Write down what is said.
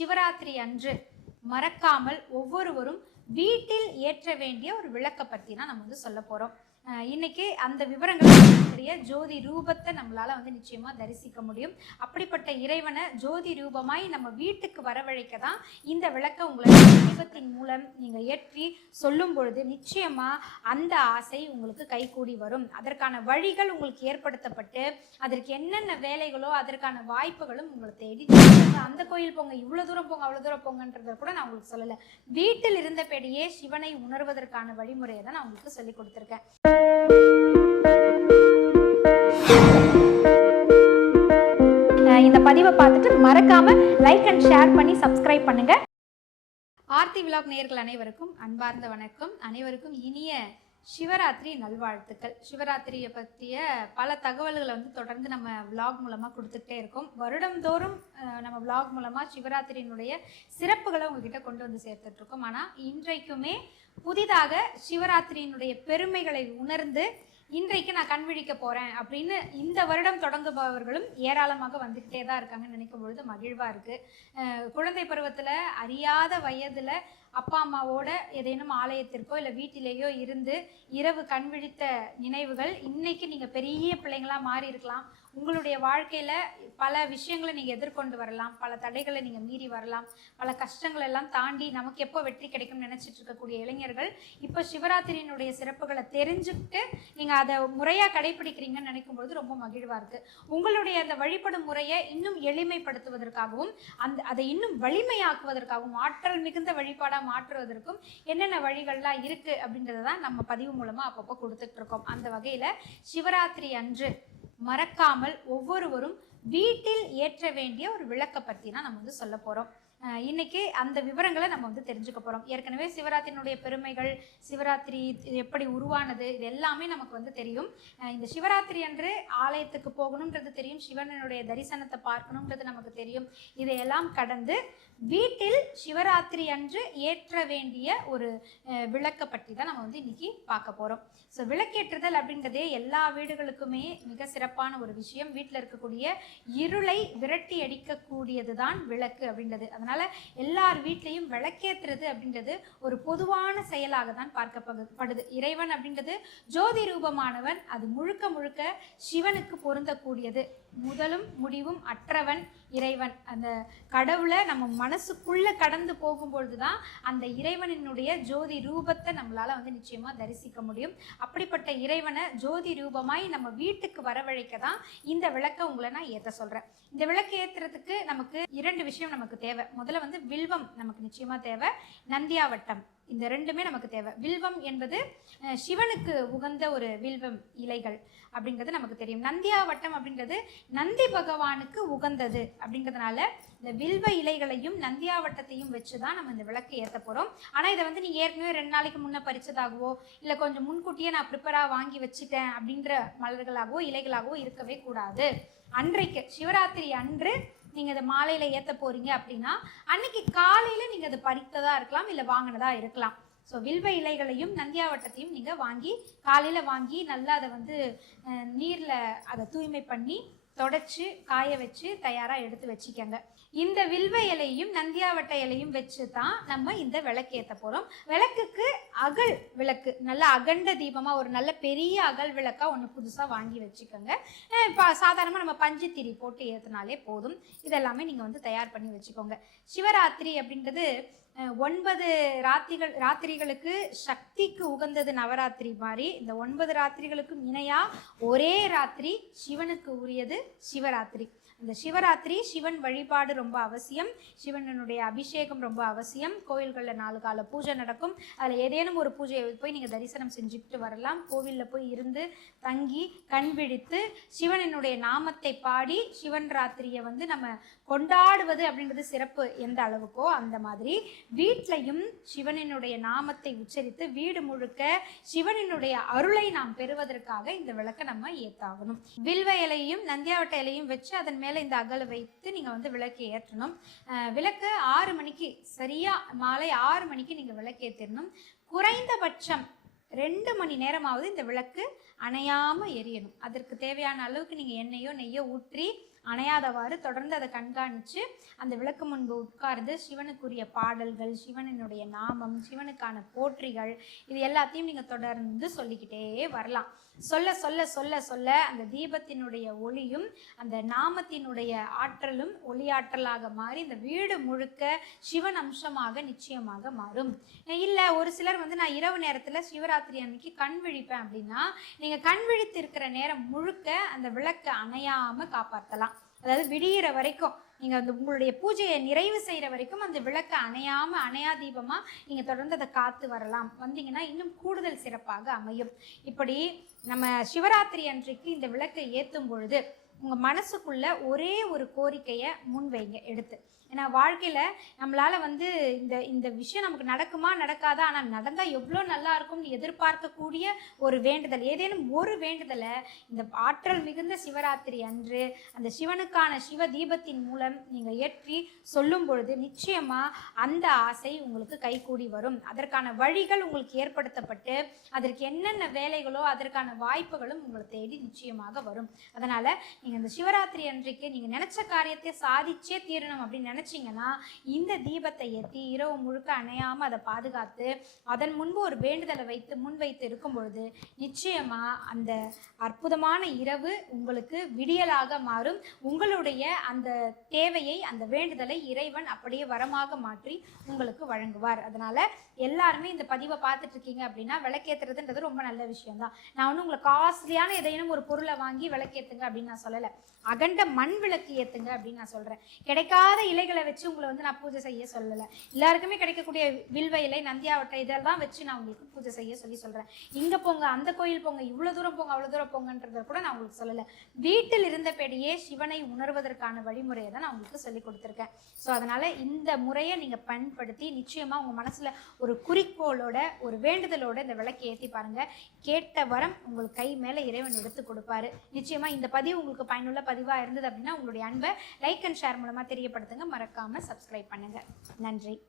சிவராத்திரி அன்று மறக்காமல் ஒவ்வொருவரும் வீட்டில் ஏற்ற வேண்டிய ஒரு விளக்கை பற்றி தான் நம்ம வந்து சொல்ல போகிறோம் இன்னைக்கு அந்த விவரங்களை இருக்கக்கூடிய ஜோதி ரூபத்தை நம்மளால வந்து நிச்சயமா தரிசிக்க முடியும். அப்படிப்பட்ட இறைவனை ஜோதி ரூபமாய் நம்ம வீட்டுக்கு வரவழைக்க தான் இந்த விளக்கை உங்களை தீபத்தின் மூலம் நீங்க ஏற்றி சொல்லும் பொழுது நிச்சயமா அந்த ஆசை உங்களுக்கு கைகூடி வரும். அதற்கான வழிகள் உங்களுக்கு ஏற்படுத்தப்பட்டு அதற்கு என்னென்ன வேலைகளோ அதற்கான வாய்ப்புகளும் உங்களை தேடி அந்த கோயில் போங்க இவ்வளவு தூரம் போங்க அவ்வளவு தூரம் போங்கன்றத கூட நான் உங்களுக்கு சொல்லல. வீட்டில் இருந்தபடியே சிவனை உணர்வதற்கான வழிமுறையை தான் நான் உங்களுக்கு சொல்லி கொடுத்துருக்கேன். இந்த பதிவை பார்த்துட்டு மறக்காம லைக் அண்ட் ஷேர் பண்ணி சப்ஸ்கிரைப் பண்ணுங்க. ஆர்த்தி விலாக் நேர்கள் அனைவருக்கும் அன்பார்ந்த வணக்கம். அனைவருக்கும் இனிய சிவராத்திரி நல்வாழ்த்துக்கள். சிவராத்திரியை பற்றிய பல தகவல்களை வந்து தொடர்ந்து நம்ம விலாக் மூலமாக கொடுத்துக்கிட்டே இருக்கோம். வருடந்தோறும் நம்ம விலாக் மூலமாக சிவராத்திரியினுடைய சிறப்புகளை உங்ககிட்ட கொண்டு வந்து சேர்த்துட்ருக்கோம் ஆனால் இன்றைக்குமே புதிதாக சிவராத்திரியினுடைய பெருமைகளை உணர்ந்து இன்றைக்கு நான் கண் விழிக்க அப்படின்னு இந்த வருடம் தொடங்குபவர்களும் ஏராளமாக வந்துக்கிட்டே தான் இருக்காங்கன்னு நினைக்கும் பொழுது மகிழ்வாக இருக்குது குழந்தை பருவத்தில் அறியாத வயதில் அப்பா அம்மாவோட ஏதேனும் ஆலயத்திற்கோ இல்லை வீட்டிலேயோ இருந்து இரவு கண் விழித்த நினைவுகள் இன்னைக்கு நீங்கள் பெரிய பிள்ளைங்களா மாறி இருக்கலாம். உங்களுடைய வாழ்க்கையில் பல விஷயங்களை நீங்கள் எதிர்கொண்டு வரலாம். பல தடைகளை நீங்கள் மீறி வரலாம். பல கஷ்டங்கள் எல்லாம் தாண்டி நமக்கு எப்போ வெற்றி கிடைக்கும்னு நினைச்சிட்டு இருக்கக்கூடிய இளைஞர்கள் இப்போ சிவராத்திரியினுடைய சிறப்புகளை தெரிஞ்சுக்கிட்டு நீங்கள் அதை முறையாக கடைபிடிக்கிறீங்கன்னு நினைக்கும் பொழுது ரொம்ப மகிழ்வாக இருக்குது உங்களுடைய அந்த வழிபடும் முறையை இன்னும் எளிமைப்படுத்துவதற்காகவும் அந்த அதை இன்னும் வலிமையாக்குவதற்காகவும் ஆற்றல் மிகுந்த வழிபாடாக வழிபாடா மாற்றுவதற்கும் என்னென்ன வழிகள்லாம் இருக்கு அப்படின்றத தான் நம்ம பதிவு மூலமா அப்பப்போ கொடுத்துட்டு இருக்கோம் அந்த வகையில சிவராத்திரி அன்று மறக்காமல் ஒவ்வொருவரும் வீட்டில் ஏற்ற வேண்டிய ஒரு விளக்க பற்றி தான் நம்ம வந்து சொல்ல போகிறோம் இன்னைக்கு அந்த விவரங்களை நம்ம வந்து தெரிஞ்சுக்க போகிறோம் ஏற்கனவே சிவராத்திரியினுடைய பெருமைகள் சிவராத்திரி இது எப்படி உருவானது இது எல்லாமே நமக்கு வந்து தெரியும். இந்த சிவராத்திரி அன்று ஆலயத்துக்கு போகணுன்றது தெரியும் சிவனுடைய தரிசனத்தை பார்க்கணுன்றது நமக்கு தெரியும். இதையெல்லாம் கடந்து வீட்டில் சிவராத்திரி அன்று ஏற்ற வேண்டிய ஒரு விளக்க விளக்கை பற்றி தான் நம்ம வந்து இன்னைக்கு பார்க்க போகிறோம் ஸோ விளக்கேற்றுதல் அப்படின்றதே எல்லா வீடுகளுக்குமே மிக சிறப்பான ஒரு விஷயம். வீட்டில் இருக்கக்கூடிய இருளை விரட்டி அடிக்கக்கூடியது தான் விளக்கு அப்படின்றது. அதனால் எல்லார் வீட்லேயும் விளக்கேற்றுறது அப்படின்றது ஒரு பொதுவான செயலாக தான் பார்க்கப்படுது இறைவன் அப்படின்றது ஜோதி ரூபமானவன் அது முழுக்க முழுக்க சிவனுக்கு பொருந்தக்கூடியது. முதலும் முடிவும் அற்றவன் இறைவன். அந்த கடவுளை நம்ம மனசுக்குள்ளே கடந்து போகும்பொழுது தான் அந்த இறைவனினுடைய ஜோதி ரூபத்தை நம்மளால் வந்து நிச்சயமாக தரிசிக்க முடியும். அப்படிப்பட்ட இறைவனை ஜோதி ரூபமாய் நம்ம வீட்டுக்கு வரவழைக்க தான் இந்த விளக்கை உங்களை நான் ஏற்ற சொல்கிறேன் இந்த விளக்கு ஏற்றுறதுக்கு நமக்கு இரண்டு விஷயம் நமக்கு தேவை. முதல்ல வந்து வில்வம் நமக்கு நிச்சயமாக தேவை. நந்தியாவட்டம். இந்த ரெண்டுமே நமக்கு தேவை. வில்வம் என்பது சிவனுக்கு உகந்த ஒரு வில்வம் இலைகள் அப்படிங்கிறது நமக்கு தெரியும். நந்தியாவட்டம் அப்படின்றது நந்தி பகவானுக்கு உகந்தது அப்படிங்கிறதுனால இந்த வில்வ இலைகளையும் நந்தியாவட்டத்தையும் வச்சு தான் நம்ம இந்த விளக்கு ஏற்ற போகிறோம் ஆனால் இதை வந்து நீங்கள் ஏற்கனவே ரெண்டு நாளைக்கு முன்னே பறிச்சதாகவோ இல்லை கொஞ்சம் முன்கூட்டியே நான் ப்ரிப்பராக வாங்கி வச்சுட்டேன் அப்படின்ற மலர்களாகவோ இலைகளாகவோ இருக்கவே கூடாது. அன்றைக்கு சிவராத்திரி அன்று நீங்கள் அதை மாலையில் ஏற்ற போகிறீங்க அப்படின்னா அன்னைக்கு காலையில் நீங்கள் அதை பறித்ததாக இருக்கலாம் இல்லை வாங்கினதாக இருக்கலாம். ஸோ வில்வ இலைகளையும் நந்தியாவட்டத்தையும் நீங்கள் வாங்கி காலையில் வாங்கி நல்லா அதை வந்து நீரில் அதை தூய்மை பண்ணி தொடச்சி காய வச்சு தயாராக எடுத்து வச்சுக்கோங்க. இந்த வில்வ இலையும் நந்தியாவட்ட இலையும் வச்சு தான் நம்ம இந்த விளக்கு ஏற்ற போகிறோம் விளக்குக்கு அகல் விளக்கு நல்ல அகண்ட தீபமாக ஒரு நல்ல பெரிய அகல் விளக்காக ஒன்று புதுசாக வாங்கி வச்சுக்கோங்க. இப்போ சாதாரணமாக நம்ம பஞ்சுத்திரி போட்டு ஏற்றினாலே போதும். இதெல்லாமே நீங்கள் வந்து தயார் பண்ணி வச்சுக்கோங்க. சிவராத்திரி அப்படின்றது ஒன்பது ராத்திரிகள் ராத்திரிகளுக்கு சக்திக்கு உகந்தது நவராத்திரி மாதிரி. இந்த ஒன்பது ராத்திரிகளுக்கும் இணையா ஒரே ராத்திரி சிவனுக்கு உரியது சிவராத்திரி. இந்த சிவராத்திரி சிவன் வழிபாடு ரொம்ப அவசியம். சிவனனுடைய அபிஷேகம் ரொம்ப அவசியம். கோயில்களில் நாலு கால பூஜை நடக்கும். அதில் ஏதேனும் ஒரு பூஜையை போய் நீங்கள் தரிசனம் செஞ்சுக்கிட்டு வரலாம். கோவிலில் போய் இருந்து தங்கி கண் விழித்து சிவனினுடைய நாமத்தை பாடி சிவன் ராத்திரியை வந்து நம்ம கொண்டாடுவது அப்படின்றது சிறப்பு எந்த அளவுக்கோ அந்த மாதிரி. வீட்லையும் சிவனினுடைய நாமத்தை உச்சரித்து வீடு முழுக்க சிவனினுடைய அருளை நாம் பெறுவதற்காக இந்த விளக்கை நம்ம ஏத்தாகணும். வில்வ இலையும் நந்தியாவட்ட இலையும் வச்சு அதன் மேல் மேலே இந்த அகலை வைத்து நீங்கள் வந்து விளக்கு ஏற்றணும். விளக்கு ஆறு மணிக்கு சரியாக மாலை ஆறு மணிக்கு நீங்கள் விளக்கு ஏற்றிடணும் குறைந்தபட்சம் ரெண்டு மணி நேரமாவது இந்த விளக்கு அணையாமல் எரியணும். அதற்கு தேவையான அளவுக்கு நீங்கள் எண்ணெயோ நெய்யோ ஊற்றி அணையாதவாறு தொடர்ந்து அதை கண்காணித்து அந்த விளக்கு முன்பு உட்கார்ந்து சிவனுக்குரிய பாடல்கள் சிவனினுடைய நாமம் சிவனுக்கான போற்றிகள் இது எல்லாத்தையும் நீங்கள் தொடர்ந்து சொல்லிக்கிட்டே வரலாம். சொல்ல சொல்ல சொல்ல சொல்ல அந்த தீபத்தினுடைய ஒளியும் அந்த நாமத்தினுடைய ஆற்றலும் ஒளியாற்றலாக மாறி இந்த வீடு முழுக்க சிவன் அம்சமாக நிச்சயமாக மாறும். இல்லை ஒரு சிலர் வந்து நான் இரவு நேரத்தில் சிவராத்திரி அன்னைக்கு கண் விழிப்பேன் அப்படின்னா நீங்கள் கண் விழித்து இருக்கிற நேரம் முழுக்க அந்த விளக்கை அணையாமல் காப்பாற்றலாம் அதாவது விடியிற வரைக்கும் நீங்கள் அந்த உங்களுடைய பூஜையை நிறைவு செய்கிற வரைக்கும் அந்த விளக்கை அணையாமல் அணையா தீபமாக நீங்கள் தொடர்ந்து அதை காத்து வரலாம். வந்தீங்கன்னா இன்னும் கூடுதல் சிறப்பாக அமையும். இப்படி நம்ம சிவராத்திரி அன்றைக்கு இந்த விளக்கை ஏற்றும் பொழுது உங்கள் மனசுக்குள்ள ஒரே ஒரு கோரிக்கையை முன்வைங்க எடுத்து. ஏன்னா வாழ்க்கையில் நம்மளால் வந்து இந்த இந்த விஷயம் நமக்கு நடக்குமா நடக்காதா ஆனால் நடந்தால் எவ்வளோ நல்லா இருக்கும்னு எதிர்பார்க்கக்கூடிய ஒரு வேண்டுதல். ஏதேனும் ஒரு வேண்டுதலை இந்த ஆற்றல் மிகுந்த சிவராத்திரி அன்று அந்த சிவனுக்கான சிவ தீபத்தின் மூலம் நீங்கள் ஏற்றி சொல்லும் பொழுது நிச்சயமாக அந்த ஆசை உங்களுக்கு கைகூடி வரும். அதற்கான வழிகள் உங்களுக்கு ஏற்படுத்தப்பட்டு அதற்கு என்னென்ன வேலைகளோ அதற்கான வாய்ப்புகளும் உங்களை தேடி நிச்சயமாக வரும். அதனால் நீங்கள் இந்த சிவராத்திரி அன்றைக்கு நீங்கள் நினச்ச காரியத்தை சாதிச்சே தீரணும் அப்படின்னு நினச்சிங்கன்னா இந்த தீபத்தை ஏற்றி இரவு முழுக்க அணையாமல் அதை பாதுகாத்து அதன் முன்பு ஒரு வேண்டுதலை வைத்து முன் வைத்து இருக்கும் பொழுது நிச்சயமாக அந்த அற்புதமான இரவு உங்களுக்கு விடியலாக மாறும். உங்களுடைய அந்த தேவையை அந்த வேண்டுதலை இறைவன் அப்படியே வரமாக மாற்றி உங்களுக்கு வழங்குவார். அதனால் எல்லாருமே இந்த பதிவை பார்த்துட்டு இருக்கீங்க அப்படின்னா விளக்கேற்றுறதுன்றது ரொம்ப நல்ல விஷயம் தான் நான் ஒன்றும் உங்களை காஸ்ட்லியான எதையும் ஒரு பொருளை வாங்கி விளக்கேற்றுங்க அப்படின்னு நான் சொல்லலை. அகண்ட மண் விளக்கு ஏற்றுங்க அப்படின்னு நான் சொல்கிறேன் கிடைக்காத இலைகளை வச்சு உங்களை வந்து நான் பூஜை செய்ய சொல்லலை. எல்லாருக்குமே கிடைக்கக்கூடிய வில்வ இலை நந்தியாவட்டை இதெல்லாம் வச்சு நான் உங்களுக்கு பூஜை செய்ய சொல்லி சொல்கிறேன் இங்கே போங்க அந்த கோயில் போங்க இவ்வளோ தூரம் போங்க அவ்வளோ தூரம் போங்கன்றத கூட நான் உங்களுக்கு சொல்லலை. வீட்டில் இருந்தபடியே சிவனை உணர்வதற்கான வழிமுறையை தான் நான் உங்களுக்கு சொல்லி கொடுத்துருக்கேன். ஸோ அதனால் இந்த முறையை நீங்கள் பயன்படுத்தி நிச்சயமாக உங்கள் மனசில் ஒரு குறிக்கோளோட ஒரு வேண்டுதலோட இந்த விளக்கை ஏற்றி பாருங்கள் கேட்ட வரம் உங்களுக்கு கை மேலே இறைவன் எடுத்து கொடுப்பாரு. நிச்சயமாக இந்த பதிவு உங்களுக்கு பயனுள்ள பதிவாக இருந்தது அப்படின்னா உங்களுடைய அன்பை லைக் அண்ட் ஷேர் மூலமாக தெரியப்படுத்துங்க. மறக்காமல் சப்ஸ்கிரைப் பண்ணுங்கள் நன்றி.